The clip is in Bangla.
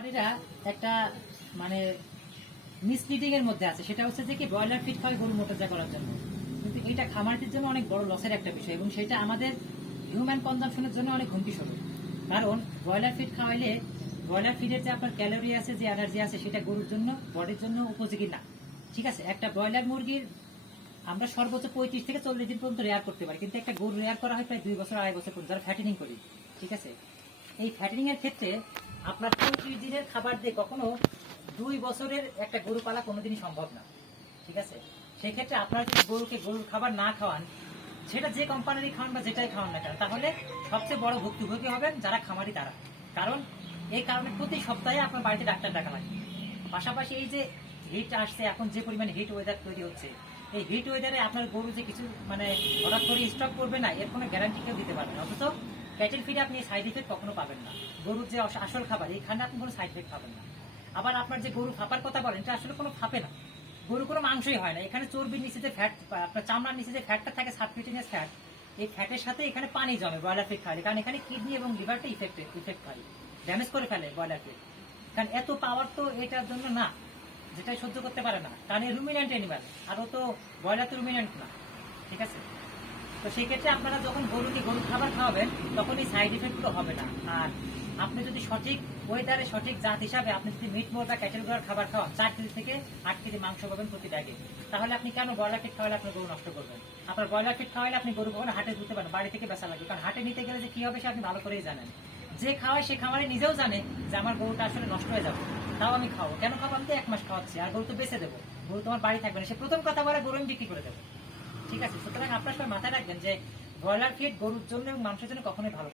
খামারিরা একটা মানে মিসলিডিং এর মধ্যে আছে, সেটা হচ্ছে যে কি ব্রয়লার ফিড খাওয়াই গরু মোটা করার জন্য, কিন্তু এটা খামারিদের জন্য অনেক বড় লসের একটা বিষয় এবং সেটা আমাদের হিউম্যান কনজাম্পশনের জন্য অনেক হুমকি স্বরূপ। কারণ ব্রয়লার ফিড খাওয়াইলে ব্রয়লার ফিডের যে আপনার ক্যালোরি আছে, যে এনার্জি আছে, সেটা গরুর জন্য বডির জন্য উপযোগী না। ঠিক আছে, একটা ব্রয়লার মুরগির আমরা সর্বোচ্চ 35 থেকে 40 দিন পর্যন্ত রেয়ার করতে পারি, কিন্তু একটা গরু রেয়ার করা হয় প্রায় 2 বছর 2.5 বছর পর্যন্ত, যারা ফ্যাটেনিং করি। ঠিক আছে, এই ফ্যাটেনিং এর ক্ষেত্রে আপনার 35 দিনের খাবার দিয়ে কখনো 2 বছরের একটা গরু পালা কোনোদিনই সম্ভব না। ঠিক আছে, সেই ক্ষেত্রে আপনারা যদি গরুকে গরুর খাবার না খাওয়ান, সেটা যে কোম্পানিরই খাওয়ান বা যেটাই খাওয়ান না কেন, তাহলে সবচেয়ে বড় ভুক্তভোগী হবেন যারা খামারি তারা। কারণ এই কারণে প্রতি সপ্তাহে আপনার বাড়িতে ডাক্তার ডাকা লাগে। পাশাপাশি এই যে হিট আসছে, এখন যে পরিমাণে হিট ওয়েদার তৈরি হচ্ছে, এই হিট ওয়েদারে আপনার গরু যে কিছু হঠাৎ করে স্টক করবে না, এর কোনো গ্যারান্টি কেউ দিতে পারবে না। অথচ ক্যাটেল ফিডে আপনি সাইড ইফেক্ট কখনো পাবেন না। গরুর যে আসল খাবার, এখানে আপনি কোনো সাইড ইফেক্ট পাবেন না। আবার আপনার যে গরু ফাঁপার কথা বলেন, এটা আসলে কোনো ফাঁপে না, গরু কোনো মাংসই হয় না। এখানে চর্বির নিচে যে ফ্যাট, আপনার চামড়ার নিচে যে ফ্যাটটা থাকে, সাবকিউটেনিয়াস ফ্যাট, এই ফ্যাটের সাথে এখানে পানি জমে ব্রয়লার ফিড খাওয়ালে, কারণ এখানে কিডনি এবং লিভারটা ইফেক্ট করে, ড্যামেজ করে ফেলে ব্রয়লার ফিড। কারণ এত পাওয়ার তো এটার জন্য না, যেটাই সহ্য করতে পারে না, কারণ রুমিন্যান্ট অ্যানিমাল, আর ও তো ব্রয়লার তো রুমিন্যান্ট না। ঠিক আছে, তো সেই ক্ষেত্রে আপনারা যখন গরুর খাবার খাওয়াবেন, তখন এই সাইড ইফেক্ট গুলো হবে না। আর আপনি যদি সঠিক ওয়েদারে সঠিক জাত হিসাবে আপনি যদি মিট মোর বা ক্যাটেল গুলোর খাবার খাওয়ান, 4 কেজি থেকে 8 কেজি মাংস পাবেন প্রতি ব্যাগে, তাহলে আপনি কেন ব্রয়লার ফিড খাওয়ালে আপনার গরু নষ্ট করবেন? আপনার ব্রয়লার ফিড খাওয়ালে আপনি গরু কখনো হাটে দিতে পারেন, বাড়ি থেকে বেচা লাগবে, কারণ হাটে নিতে গেলে যে কি হবে সে আপনি ভালো করেই জানেন। যে খাওয়ায় সে খামারে নিজেও জানে যে আমার গরুটা আসলে নষ্ট হয়ে যাবে, তাও আমি খাবো। কেন খাবো? আমি তো 1 মাস খাওয়াচ্ছি, আর গরু তো বেঁচে দেবো, গরু তোমার বাড়ি থাকবে না। সে প্রথম কথা বলে গরু আমি বিক্রি করে দেবো। ঠিক আছে, সুতরাং আপনার সবাই মাথায় রাখবেন যে ব্রয়লার ফিড গরুর জন্য এবং মানুষের জন্য কখনোই ভালো।